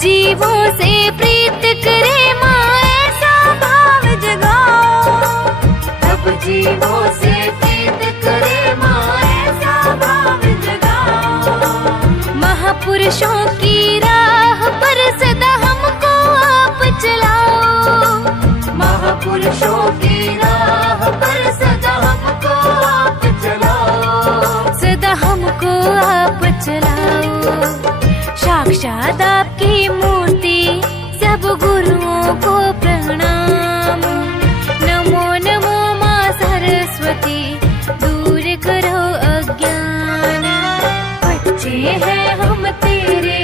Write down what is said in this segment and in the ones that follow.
जीवों से प्रीत करे माँ ऐसा भाव जगाओ। सब जीवों से प्रीत करे माँ ऐसा भाव जगाओ। महापुरुषों की राह पर सदा हमको आप चलाओ। महापुरुषों की राह पर सदा हमको आप चलाओ। सदा हमको आप चलाओ। साक्षात आपकी मूर्ति सब गुरुओं को प्रणाम। नमो नमो माँ सरस्वती दूर करो अज्ञान। बच्चे हैं हम तेरे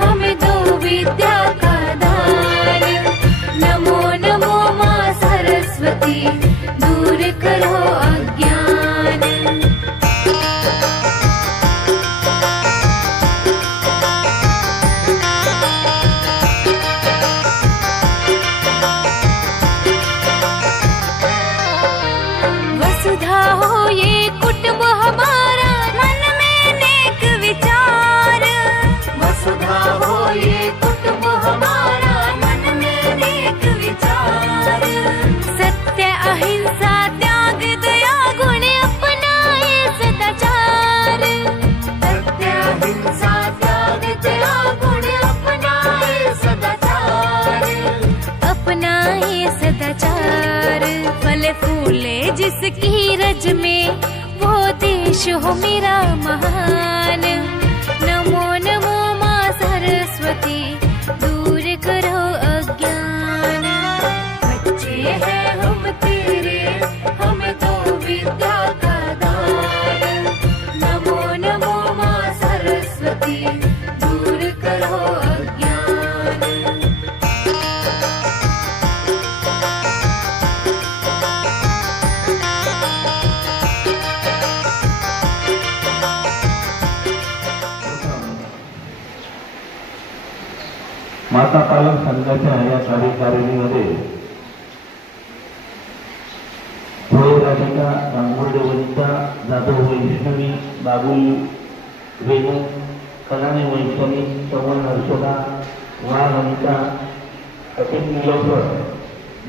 हमें दो विद्या का दान। नमो नमो माँ सरस्वती दूर करो अज्ञान। जिसकी रज में वो देश हो मेरा महान। नमो नमो माँ सरस्वती दूर करो अज्ञान। बच्चे हैं हम तेरे हमें दो विद्या का दान। नमो नमो माँ सरस्वती दूर करो अज्ञान। माता पालक संघाच्या या कार्यकारिणीमध्ये भोळे राधिका, गांगुर्डे वनिता, जाधव वैष्णवी, बाबुल वेणू, कलाने वैष्णवी, चव्हाण हर्षदा, वाघ अनिता, अतिक निलोफर,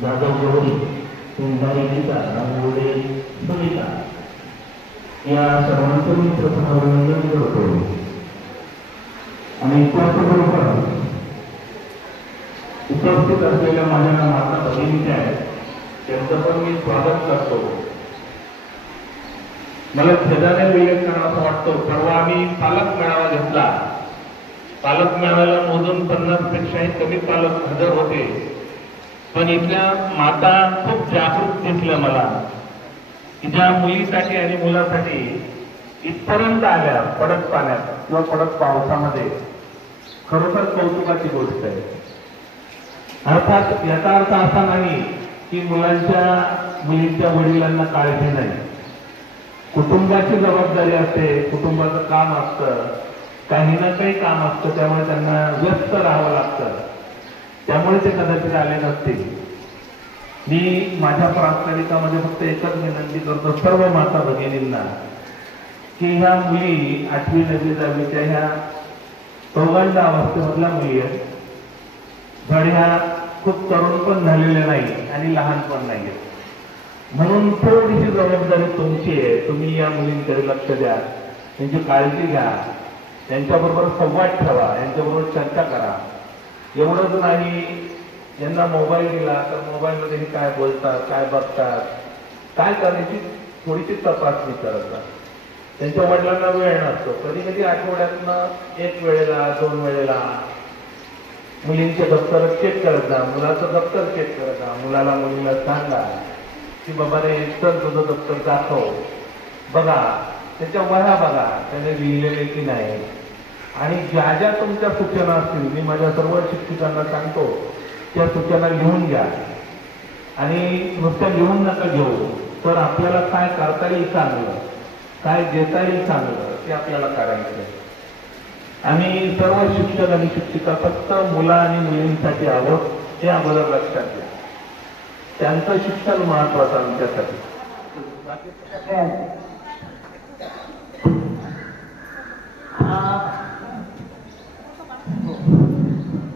जाधव गौरी, कुंभारी गीता, गांगुर्डे सुनीता या सर्वांचं मी प्रथम अभिनंदन करतो आणि त्याचबरोबर उपस्थित असलेल्या माझ्या माता भगिनीच्या त्यांचं पण मी स्वागत करतो। मला छेदाने उल्लेख करावा वाटतो, परवा आम्ही पालक मेळावा घेतला। पालक मेळाव्याला मोजून 50 पेक्षाही कमी पालक हजर होते, पण इथल्या माता खूप जागरूक दिसल्या मला की ज्या मुलीसाठी आणि मुलासाठी इथपर्यंत आल्या पडत पाण्यात किंवा पडत पावसामध्ये, खरोखर कौतुकाची गोष्ट आहे। अर्थात याचा अर्थ असा नाही की मुलींच्या वडिलांना काळजी नाही, कुटुंबाची जबाबदारी असते, कुटुंबाचं काम असतं, काही ना काही काम असतं, त्यामुळे त्यांना व्यस्त राहावं लागतं, त्यामुळे ते कदाचित आले नसतील. मी माझ्या प्रास्ताविकामध्ये फक्त एकच विनंती करतो सर्व माता भगिनींना की ह्या मुली 8वी 9वी 10वीच्या ह्या पौगंड अवस्थेमधल्या मुली आहेत. धड ह्या खूप तरुण पण झालेल्या नाही आणि लहान पण नाही आहेत, म्हणून थोडीशी जबाबदारी तुमची आहे. तुम्ही या मुलींकडे लक्ष द्या, त्यांची काळजी घ्या, त्यांच्याबरोबर संवाद ठेवा, यांच्याबरोबर चर्चा करा. एवढंच नाही, यांना मोबाईल दिला तर मोबाईलमध्ये काय बोलतात, काय बघतात, काय करण्याची थोडीशी तपासणी करत जा. त्यांच्या वडिलांना वेळ नसतो, कधी कधी आठवड्यातनं 1 वेळेला 2 वेळेला मुलींचे दप्तर चेक करत जा, मुलाचं दप्तर चेक करत जा. मुलाला मुलीला सांगा की बाबा रे तर तुझं दप्तर दाखव, बघा त्याच्या वह्या बघा त्याने लिहिलेले की नाही. आणि ज्या ज्या तुमच्या सूचना असतील, मी माझ्या सर्व शिक्षकांना सांगतो त्या सूचना लिहून घ्या. आणि नुसत्या लिहून नका घेऊ, तर आपल्याला काय करता येईल चांगलं, काय देता येईल चांगलं, ते आपल्याला करायचं. आम्ही सर्व शिक्षक आणि शिक्षिका फक्त मुला आणि मुलींसाठी आहोत, हे अगोदर लक्षात घ्या. त्यांचं शिक्षण महत्वाचं आमच्यासाठी.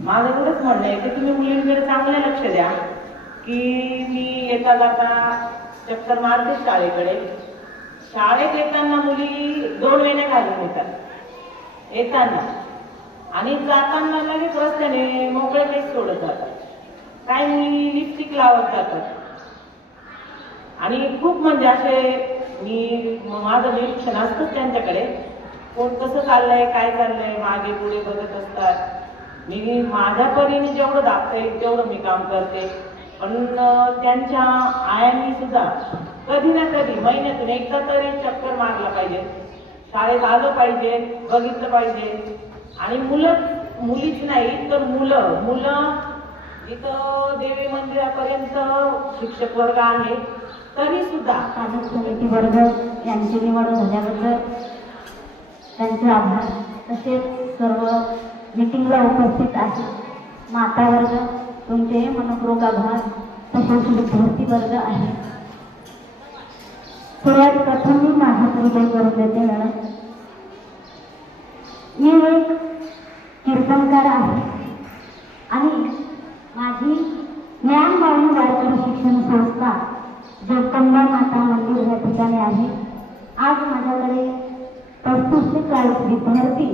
माझं एवढंच म्हणणं आहे की तुम्ही मुलींकडे चांगलं लक्ष द्या. की मी येता जाता चक्कर मारते शाळेकडे. शाळेत येताना मुली 2 वेण्या घालून येतात येताना, आणि जाताना लगेच रस्त्याने मोकळे केस सोडत जातात. काही मुली लिपस्टिक लावत जातात. आणि खूप म्हणजे असे मी माझं निरीक्षण असतं त्यांच्याकडे, कोण कसं चाललंय काय चाललंय मागे पुढे बघत असतात. मी माझ्या परीने जेवढं दाखता येईल तेवढं मी काम करते, पण त्यांच्या आयांनी सुद्धा कधी ना कधी महिन्यातून एकदा तरी चक्कर मारला पाहिजे, शाळेत आलं पाहिजे, बघितलं पाहिजे. आणि मुलीच नाही तर मुलं इथं देवी मंदिरापर्यंत शिक्षक वर्ग आहे, तरी सुद्धा स्थानिक समिती वर्ग यांची निवड झाल्याबद्दल त्यांचे आभार. तसेच सर्व मीटिंगला उपस्थित आहे माता वर्ग, तुमचे मनपूर्वक आभार. तसेच विद्यार्थी वर्ग आहे. सर्वात प्रथम मी माझा परिचय करून देते मॅडम. मी एक कीर्तनकार आहे आणि माझी ज्ञानभावनी वारकरी शिक्षण संस्था जगदंबा माता मंदिर या ठिकाणी आहे. आज माझ्याकडे 35 ते 40 विद्यार्थी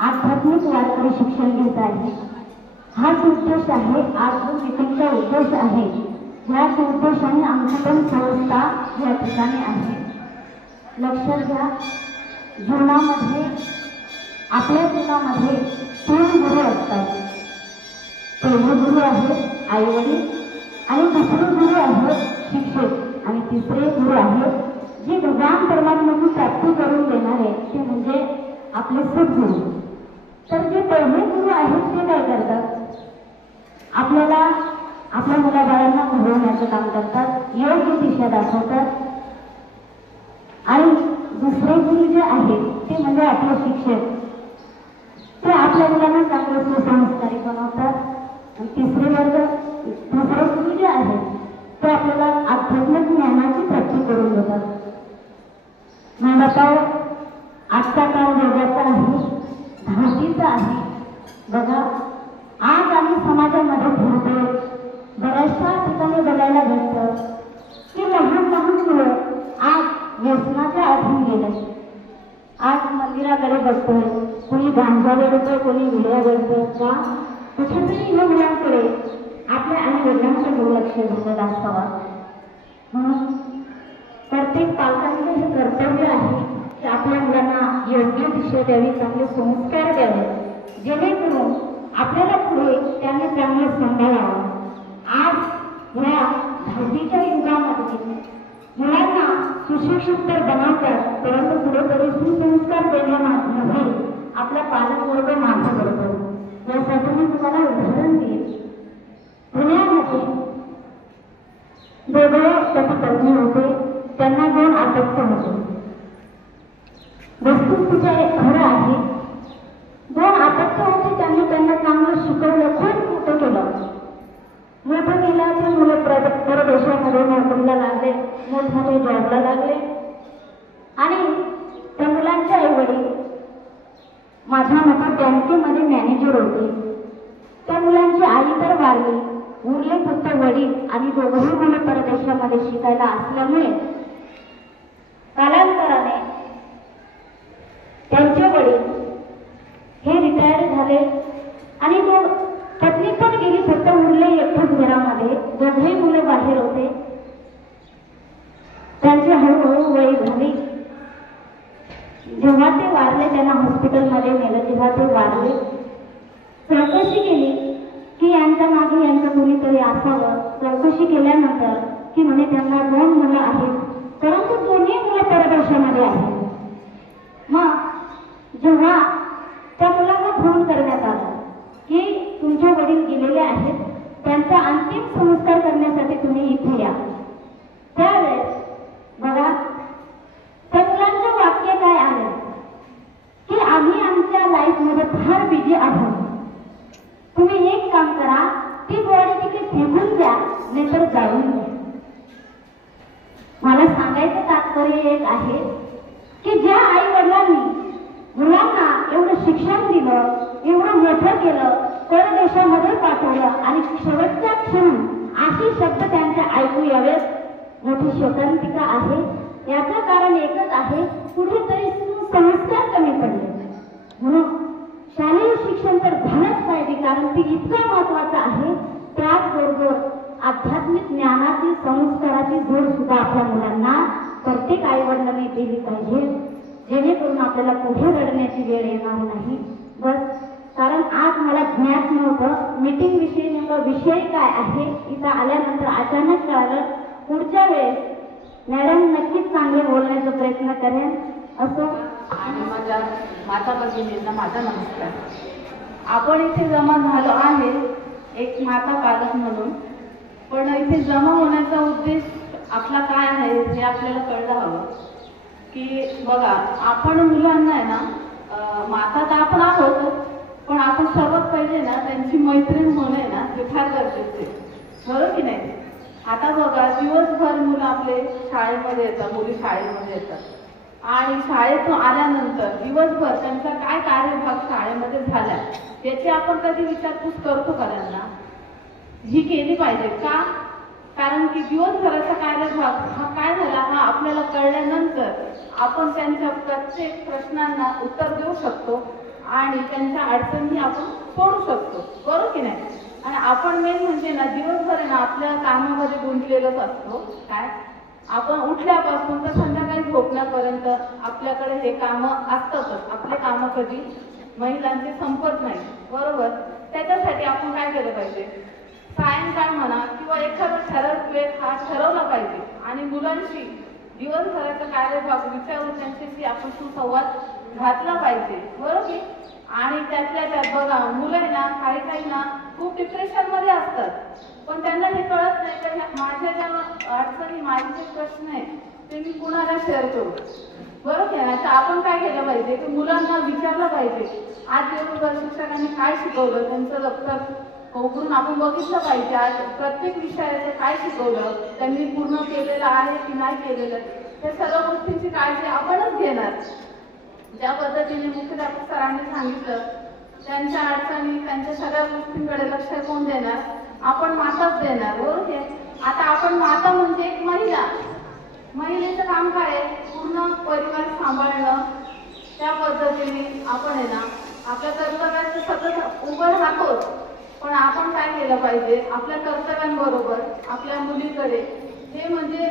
आध्यात्मिक वारकरी शिक्षण घेत आहे. हाच उद्देश आहे, आज जो मीटिंगचा उद्देश आहे, ह्याच उद्देशाने आमची पण संस्था या ठिकाणी आहे. लक्षात घ्या, जीवनामध्ये आपल्या जीवनामध्ये 3 गुरु असतात. पहिले गुरु आहेत आईवडील, आणि दुसरे गुरु आहेत शिक्षक, आणि तिसरे गुरु आहेत जे भगवान परमात्म्याची प्राप्ती करून देणारे, ते म्हणजे आपले सद्गुरू. तर जे पहिले गुरु आहेत ते काय करतात, आपल्याला आपल्या मुलाबाळांना घडवण्याचं काम करतात, योग्य दिशा दाखवतात. आणि दुसरे गुरु जे आहेत ते म्हणजे आपले शिक्षक, ते आपल्या मुलांना चांगले सुसंस्कारी बनवतात. तिसरे गुरु जे आहेत ते आपल्याला आध्यात्मिक ज्ञानाची प्राप्ती करून देतात. मानवता आजचा काळ वेगाचा आहे, धावतीचा आहे. बघा, आज आम्ही समाजामध्ये फिरतो, बऱ्याचशा ठिकाणी बघायला भेटतं की लहान मुलं आज व्यसनाच्या अधीन गेले. आज मंदिराकडे बघतोय, कोणी गांजा वेळतो, कोणी विड्या वेळतो. का कुठेतरी या मुलांकडे आपल्या आई वडिलांचं दुर्लक्ष झालेलं असावं. म्हणून प्रत्येक पालकांचे हे कर्तव्य आहे की आपल्या मुलांना योग्य दिशा द्यावी, चांगले संस्कार द्यावे, जेणेकरून आपल्याला पुढे त्यांनी चांगलं सांभाळावं. आज या धावतीच्या युगामध्ये मुलांना सुशिक्षित तर बनवतात, परंतु पुढे सुसंस्कार देण्यामध्ये आपला पालक वर्ग मागे पडतो. यासाठी मी तुम्हाला उदाहरण देईन. पुण्यामध्ये दोघे पती पत्नी होते, त्यांना 2 अपत्य होते. पूजा एक खरं आहे. दोन अपत्य होते, त्यांनी त्यांना चांगलं शिकवलं, खूप मोठं केलं. मोठं केलं ते मुलं परदेशामध्ये नोकरीला लागले, मोठमोठे जॉबला लागले. आणि त्या मुलांचे आई वडील माझ्या मते बँकेमध्ये मॅनेजर होते. त्या मुलांची आई तर वारली, उरले फक्त वडील आणि दोघंही मुलं परदेशामध्ये शिकायला असल्यामुळे कालांतराने त्यांचे वडील हे रिटायर झाले आणि पत्नी पण गेली, फक्त उरले एकच घरामध्ये. दोघंही मुलं बाहेर होते. त्यांची हळूहळू वय झाली. जेव्हा ते वारले, त्यांना हॉस्पिटलमध्ये नेलं. जेव्हा ते वारले, चौकशी केली की यांच्या मागे यांचं कोणीतरी असावं. चौकशी केल्यानंतर की म्हणे त्यांना 2 मुलं आहेत, परंतु दोन्ही मुलं परदेशामध्ये आहेत. मग जेव्हा त्या मुलांना फोन करण्यात आला की तुमचे वडील गेलेले आहेत, त्यांचा अंतिम संस्कार करण्यासाठी तुम्ही इथे या, त्यावेळेस बघा त्या मुलांचं वाक्य काय आलं की आम्ही आमच्या लाईफमध्ये फार बिझी आहोत, तुम्ही एक काम करा, ती बॉडी तिथे फेकून द्या, नाहीतर जाऊन द्या. मला सांगायचं तात्पर्य एक आहे की ज्या आई वडिलांनी मुलांना एवढं शिक्षण दिलं, एवढं मोठं केलं, परदेशामध्ये पाठवलं आणि शेवटच्या क्षणी अशी शब्द त्यांच्या ऐकू यावेत, मोठी शोकांतिका आहे. याचं कारण एकच आहे, कुठेतरी संस्कार कमी पडले. म्हणून शालेय शिक्षण तर झालंच पाहिजे, कारण ते इतकं महत्वाचं आहे. त्याचबरोबर आध्यात्मिक ज्ञानाची, संस्काराची जोड सुद्धा आपल्या मुलांना प्रत्येक आई वडिलांनी दिली पाहिजे, जेणेकरून आपल्याला पुढे रडण्याची वेळ येणार नाही. बस, कारण आज मला ज्ञात नव्हतं मीटिंग विषयी, नेमका विषय काय आहे. इथं आल्यानंतर अचानक कळालं. पुढच्या वेळेस मॅडम नक्कीच चांगले बोलण्याचा प्रयत्न करेन. असो. आणि माझ्या माता भगिनींना माझा नमस्कार. आपण इथे जमा झालो आहे एक माता पालक म्हणून, पण इथे जमा होण्याचा उद्देश आपला काय आहे हे आपल्याला कळलं हवं. की बघा, आपण मुलांना आहे ना, माता तर आपण आहोत, पण आपण सर्वात पहिले ना त्यांची मैत्रीण होणे ना ते फार गरजेचे, बरोबर की नाही. आता बघा, दिवसभर मुलं आपले शाळेमध्ये येतात, मुली शाळेमध्ये येतात, आणि शाळेतून आल्यानंतर दिवसभर त्यांचा काय कार्यभाग शाळेमध्ये झाला याची आपण कधी विचारपूस करतो का त्यांना? ही केली पाहिजे का? कारण की दिवसभराचा कार्यभाग हा काय झाला हा आपल्याला कळल्यानंतर आपण त्यांच्या प्रत्येक प्रश्नांना उत्तर देऊ शकतो आणि त्यांच्या अडचणी आपण सोडू शकतो, बरोबर की नाही. आणि आपण मेन म्हणजे ना दिवसभर ना आपल्या कामामध्ये गुंतलेलोच असतो. काय आपण उठल्यापासून तर संध्याकाळी झोपण्यापर्यंत आपल्याकडे हे कामं असतातच. आपले कामं कधी महिलांचे संपत नाही, बरोबर. त्याच्यासाठी आपण काय केलं पाहिजे, सायंकाळ म्हणा किंवा एखादा ठराविक वेळ हा ठरवला पाहिजे आणि मुलांशी दिवसभराचा कार्यभाग विचारून त्यांच्याशी आपण सुसंवाद घातला पाहिजे, बरोबर. आणि त्यातल्या त्यात बघा, मुलं ना काही ना खूप डिप्रेशनमध्ये असतात, पण त्यांना हे कळत नाही तर माझ्या ज्या अडचणी, माझे जे प्रश्न आहेत ते मी कुणाला शेअर करू, बरोबर आहे. आता आपण काय केलं पाहिजे की मुलांना विचारलं पाहिजे, आज दिवसभर शिक्षकांनी काय शिकवलं, त्यांचं दप्तर उघडून आपण बघितलं पाहिजे, आज प्रत्येक विषयाचं काय शिकवलं, त्यांनी पूर्ण केलेलं आहे की नाही केलेलं, त्या सर्व गोष्टींची काळजी आपणच घेणार. ज्या पद्धतीने मुख्याध्यापक सरांनी सांगितलं, त्यांच्या अडचणी, त्यांच्या सगळ्या गोष्टींकडे लक्ष कोण देणार, आपण माताच देणार, बरोबर आहे. आता आपण माता म्हणजे एक महिला, महिलेचं काम काय आहे, पूर्ण परिवार सांभाळणं. त्या पद्धतीने आपण आहे ना आपल्या कर्तव्याचं सतत उभं राहतोच, पण आपण काय केलं पाहिजे, आपल्या कर्तव्यांबरोबर आपल्या मुलीकडे हे म्हणजे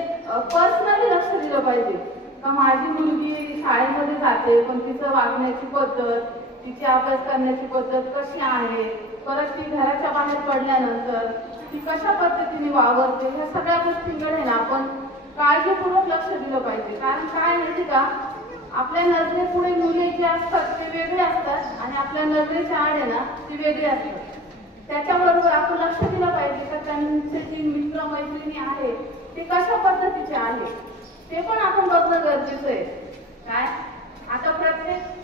पर्सनली लक्ष दिलं पाहिजे. का माझी मुलगी शाळेमध्ये जाते पण तिचं वागण्याची पद्धत, तिची अभ्यास करण्याची पद्धत कशी आहे, परत ती घराच्या बाहेर पडल्यानंतर ती कशा पद्धतीने वावरते, ह्या सगळ्या गोष्टींकडे ना आपण काळजीपूर्वक लक्ष दिलं पाहिजे. कारण काय माहिती का, आपल्या नजरेपुढे मुले जे असतात ते वेगळे असतात आणि आपल्या नजरेच्या आड आहे ना ती वेगळी असतात. त्याच्याबरोबर आपण लक्ष दिलं पाहिजे का त्यांचे जे मित्र मैत्रिणी आहे ते कशा पद्धतीचे आहे ते पण आपण बघणं गरजेचं आहे. काय आता प्रत्येक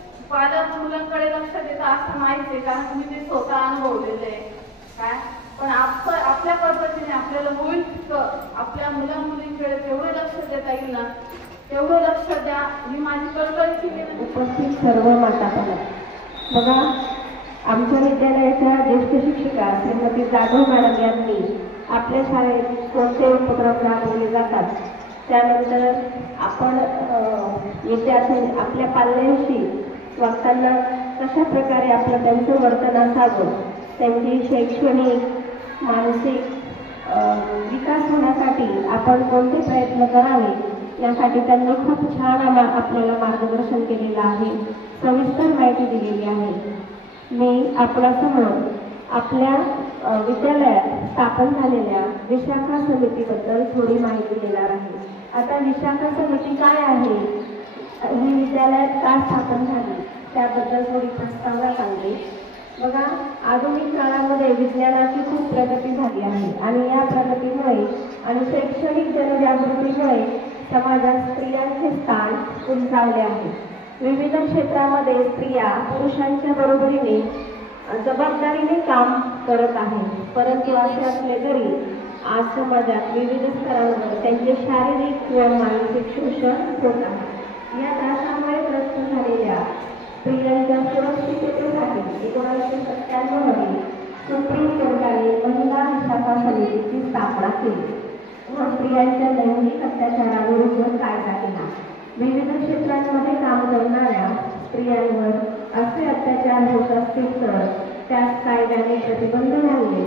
असं माहिती आहे, कारण तुम्ही ते स्वतः अनुभवलेलं आहे. काय पण आपल्या पद्धतीने आपल्याला होईल तितकं आपल्या मुला मुलींकडे तेवढं लक्ष देता येईल ना तेवढं लक्ष द्या, ही माझी कळकळीची विनंती. उपस्थित सर्व मातापला बघा, आमच्या विद्यालयाच्या ज्येष्ठ शिक्षिका श्रीमती जाधव मॅडम यांनी आपल्या शाळेत कोणते उपक्रम राबवले जातात, त्यानंतर आपण विद्यार्थी आपल्या पाल्यांशी वागताना कशा प्रकारे आपलं त्यांचं वर्तन असावं, त्यांची शैक्षणिक मानसिक विकास होण्यासाठी आपण कोणते प्रयत्न करावे यासाठी त्यांनी खूप छान आपल्याला मार्गदर्शन केलेलं आहे, सविस्तर माहिती दिलेली आहे. मी आपल्यासमोर आपल्या विद्यालयात स्थापन झालेल्या विशाखा समितीबद्दल थोडी माहिती देणार आहे. आता विशाखा समिती काय आहे, ही विद्यालयात का स्थापन झाली त्याबद्दल थोडी प्रस्तावना सांगते. बघा, आधुनिक काळामध्ये विज्ञानाची खूप प्रगती झाली आहे आणि या प्रगतीमुळे आणि शैक्षणिक जनजागृतीमुळे समाजात स्त्रियांचे स्थान उंचावले आहे. विविध क्षेत्रामध्ये स्त्रिया पुरुषांच्या बरोबरीने जबाबदारीने काम करत आहेत. परंतु असे असले तरी आज समाजात विविध स्तरांवर त्यांचे शारीरिक व मानसिक शोषण होत आहे. या त्रासामुळे ग्रस्त झालेल्या स्त्रियांच्या सुरक्षिततेसाठी 1997 मध्ये सुप्रीम कोर्टाने महिला विशाखा समितीची स्थापना केली व स्त्रियांच्या लैंगिक अत्याचाराविरुद्ध कायदा केला. विविध क्षेत्रांमध्ये काम करणाऱ्या स्त्रियांवर असे अत्याचार होत असतील तर त्यास कायद्याने प्रतिबंध घालणे,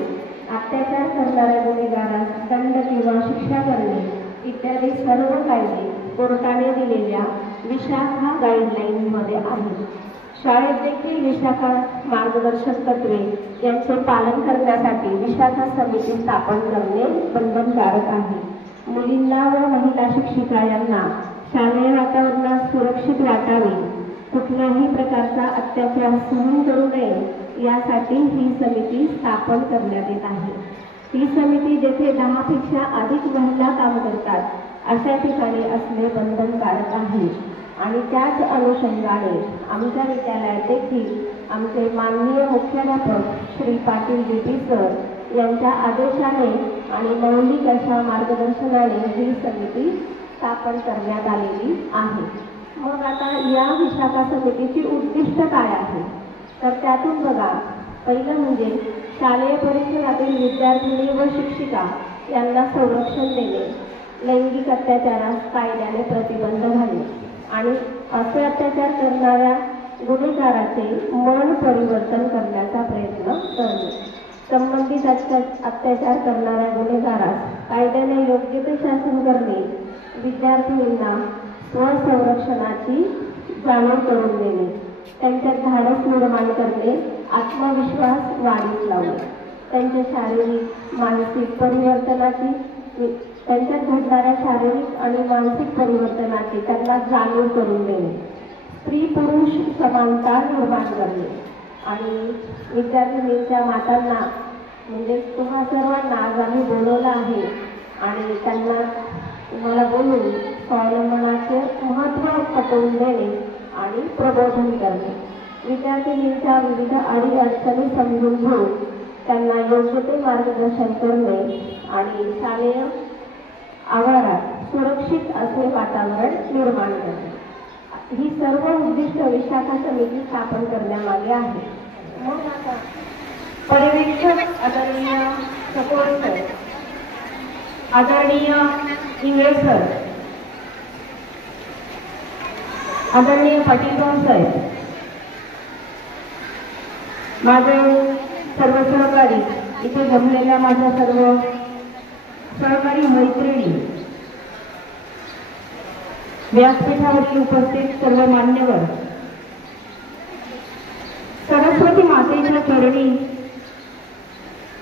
अत्याचार करणाऱ्या गुन्हेगारांस दंड किंवा शिक्षा करणे इत्यादी सर्व कायदे कोर्टाने दिलेल्या विशाखा गाईडलाईनमध्ये आहेत. शाळेत देखील विशाखा मार्गदर्शक तत्वे यांचे पालन करण्यासाठी विशाखा समिती स्थापन करणे बंधनकारक आहे. मुलींना व महिला शिक्षिका यांना शालेय वातावरणात सुरक्षित वाटावे, कुठल्याही प्रकारचा अत्याचार सहन करू नये यासाठी ही समिती स्थापन करण्यात येत आहे. ही समिती जेथे 10 पेक्षा अधिक महिला काम करतात अशा ठिकाणी असणे बंधनकारक आहे. आणि त्याच अनुषंगाने आमच्या विद्यालयात देखील आमचे माननीय मुख्याध्यापक श्री पाटील DP सर यांच्या आदेशाने आणि मौलिक अशा मार्गदर्शनाने ही समिती स्थापन करण्यात आलेली आहे. मग आता या विशाखा समितीची उद्दिष्ट काय आहे, तर त्यातून बघा, पहिलं म्हणजे शालेय परिसरातील विद्यार्थिनी व शिक्षिका यांना संरक्षण देणे, लैंगिक अत्याचारास कायद्याने प्रतिबंध घालणे आणि असे अत्याचार करणाऱ्या गुन्हेगाराचे मन परिवर्तन करण्याचा प्रयत्न करणे, संबंधित अत्याचार करणाऱ्या गुन्हेगारास कायद्याने योग्य ते शासन करणे, विद्यार्थिनींना स्वसंरक्षणाची जाणीव करून देणे, त्यांच्यात धाडस निर्माण करणे, आत्मविश्वास वाढीस लावणे, त्यांच्या शारीरिक मानसिक परिवर्तनाची त्यांच्यात घडणाऱ्या शारीरिक आणि मानसिक परिवर्तनाची त्यांना जाणीव करून देणे, स्त्री पुरुष समानता निर्माण करणे आणि विद्यार्थिनींच्या मातांना म्हणजे तुम्हा सर्वांना आज आम्ही बोलवलं आहे आणि त्यांना तुम्हाला बोलून स्वावलंबनाचे महत्त्व पटवून देणे आणि प्रबोधन करणे, विद्यार्थिनींच्या विविध अडीअडचणी समजून घेऊन त्यांना योग्य ते मार्गदर्शन करणे आणि शालेय आवारात सुरक्षित असे वातावरण निर्माण करणे, ही सर्व उद्दिष्ट विशाखा समिती स्थापन करण्यामागे आहे. मग आता पर्यवेक्षक आदरणीय सपोरे सर, आदरणीय इंगळे सर, आदरणीय पाटील साहेब, माझे सर्व सहकारी, इथे जमलेल्या माझ्या सर्व सहकारी मैत्रिणी, व्यासपीठावरील उपस्थित सर्व मान्यवर, सरस्वती मातेच्या चरणी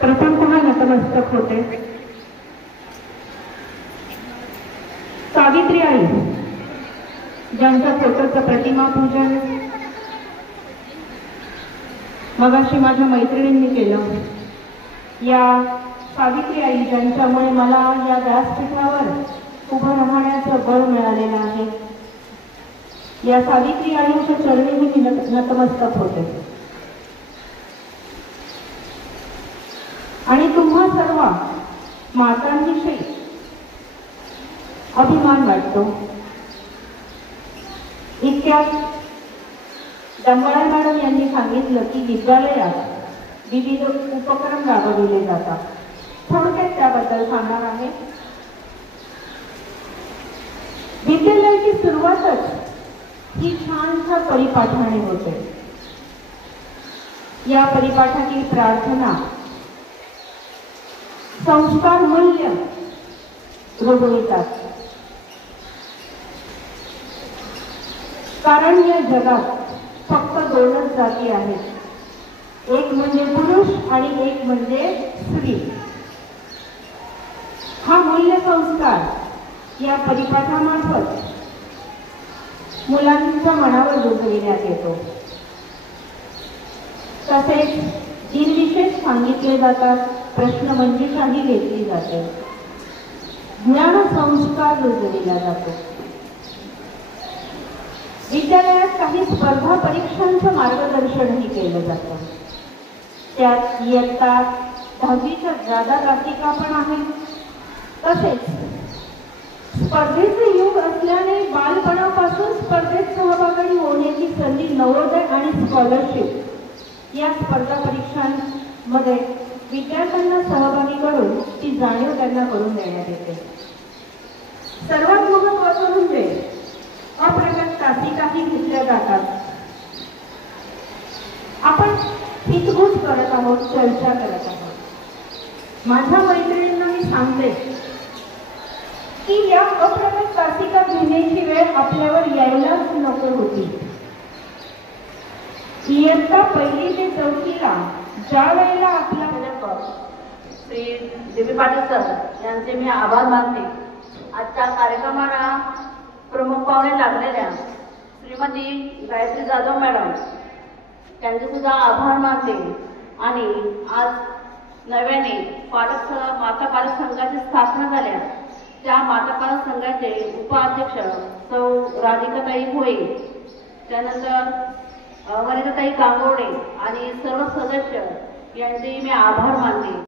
प्रथमतः नतमस्तक होते. सावित्री आई ज्यांच्या फोटोचं प्रतिमा पूजन मगाशी माझ्या मैत्रिणींनी केलं, या सावित्री आई ज्यांच्यामुळे मला या व्यासपीठावर उभं राहण्याचं बळ मिळालेलं आहे, या सावित्री आईच्या चरणी मी नतमस्तक होते. मातांविषयी अभिमान वाटतो. इतक्यात डंबाळे मॅडम यांनी सांगितलं की विद्यालयात विविध उपक्रम राबविले जातात. थोडक्यात त्याबद्दल सांगणार आहे. विद्यालयाची सुरुवातच ही छानशा परिपाठाने होते. या परिपाठातील प्रार्थना संस्कार मूल्य रुजवितात. कारण या जगात फक्त दोनच जाती आहेत, एक म्हणजे पुरुष आणि एक म्हणजे स्त्री. हा मूल्य संस्कार या परिपाठामार्फत मुलांच्या मनावर रुजविण्यात येतो. तसेच दिनविशेष सांगितले जातात, प्रश्नमंजुषाही घेतली जाते, ज्ञान संस्कार रुजविला जातो. विद्यालयात काही स्पर्धा परीक्षांचं मार्गदर्शनही केलं जातं. त्यात इयत्ता 10वीच्या जादा तासिका पण आहेत. तसेच स्पर्धेचे युग असल्याने बालपणापासून स्पर्धेत सहभागी होण्याची संधी नवोदय आणि स्कॉलरशिप या स्पर्धा परीक्षांमध्ये विद्यार्थ्यांना सहभागी करून ती जाणीव त्यांना करून देण्यात येते. सर्वात महत्त्वाचं म्हणजे अप्रगत तासिकाही घेतल्या जातात. आपण हितगुज करत आहोत, चर्चा करत आहोत. माझ्या मैत्रिणींना मी सांगते की या अप्रगत तासिका घेण्याची वेळ आपल्यावर यायलाच नको होती. इयत्ता 1ली ते 4थीला ज्या वेळेला आपला श्री देवी पाटील सर यांचे मी आभार मानते. आजच्या कार्यक्रमाला प्रमुख पाहुणे लागलेल्या श्रीमती गायत्री जाधव मॅडम त्यांचे सुद्धा आभार मानते. आणि आज नव्याने माता पालक संघाची स्थापना झाल्या त्या माता पालक संघाचे उपाध्यक्ष सौ राधिकाताई भोये, त्यानंतर वनिताताई कांगोडे आणि सर्व सदस्य यांचे मी आभार मानते.